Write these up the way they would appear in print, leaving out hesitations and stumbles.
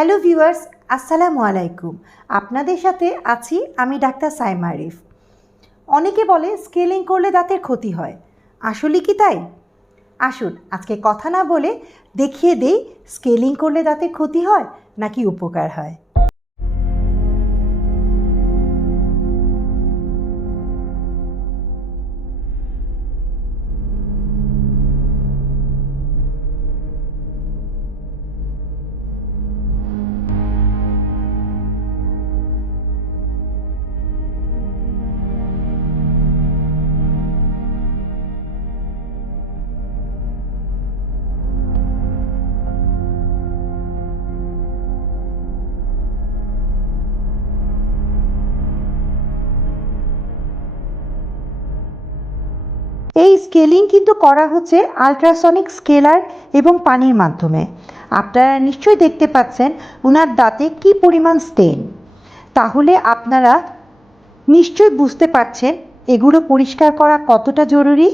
Hello viewers, আসসালামু আলাইকুম। আপনাদের সাথে আছি আমি ডাক্তার সাইমা আরিফ। অনেকে বলে স্কেলিং করলে দাঁতের ক্ষতি হয়, আসলে কি তাই? আসুন আজকে কথা না বলে দেখিয়ে দেই স্কেলিং করলে দাঁতের ক্ষতি হয় নাকি উপকার হয়। এই স্কেলিং কিন্তু করা হচ্ছে আল্ট্রাসনিক স্কেলার এবং পানির মাধ্যমে। আপনারা নিশ্চয়ই দেখতে পাচ্ছেন ওনার দাঁতে কি পরিমাণ স্টেন। তাহলে আপনারা নিশ্চয়ই বুঝতে পারছেন এগুলো পরিষ্কার করা কতটা জরুরি।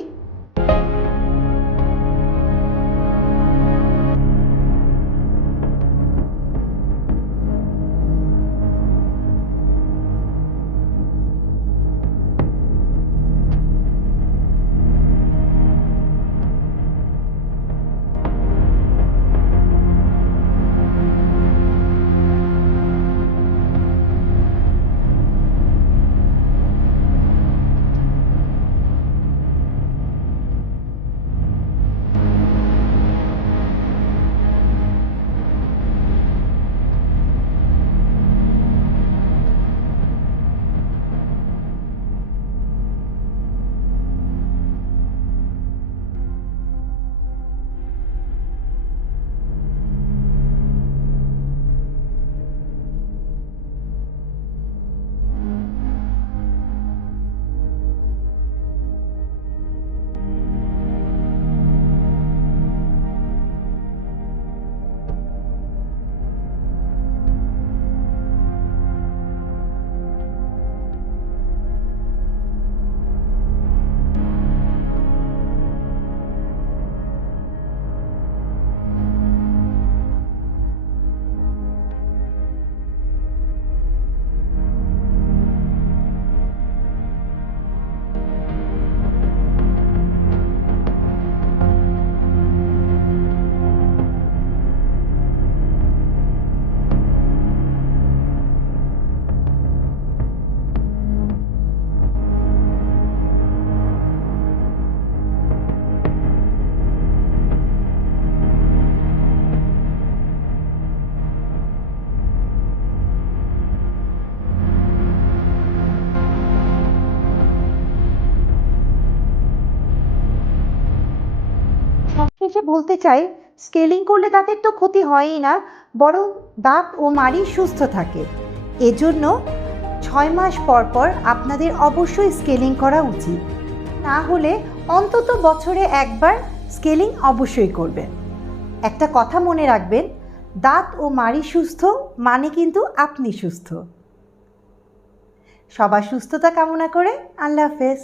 সবশেষে বলতে চাই, স্কেলিং করলে দাঁতের তো ক্ষতি হয়ই না, বরং দাঁত ও মাড়ি সুস্থ থাকে। এজন্য 6 মাস পর পর আপনাদের অবশ্যই স্কেলিং করা উচিত। না হলে অন্তত বছরে একবার স্কেলিং অবশ্যই করবেন। একটা কথা মনে রাখবেন, দাঁত ও মাড়ি সুস্থ মানে কিন্তু আপনি সুস্থ। সবার সুস্থতা কামনা করে আল্লাহ হাফেজ।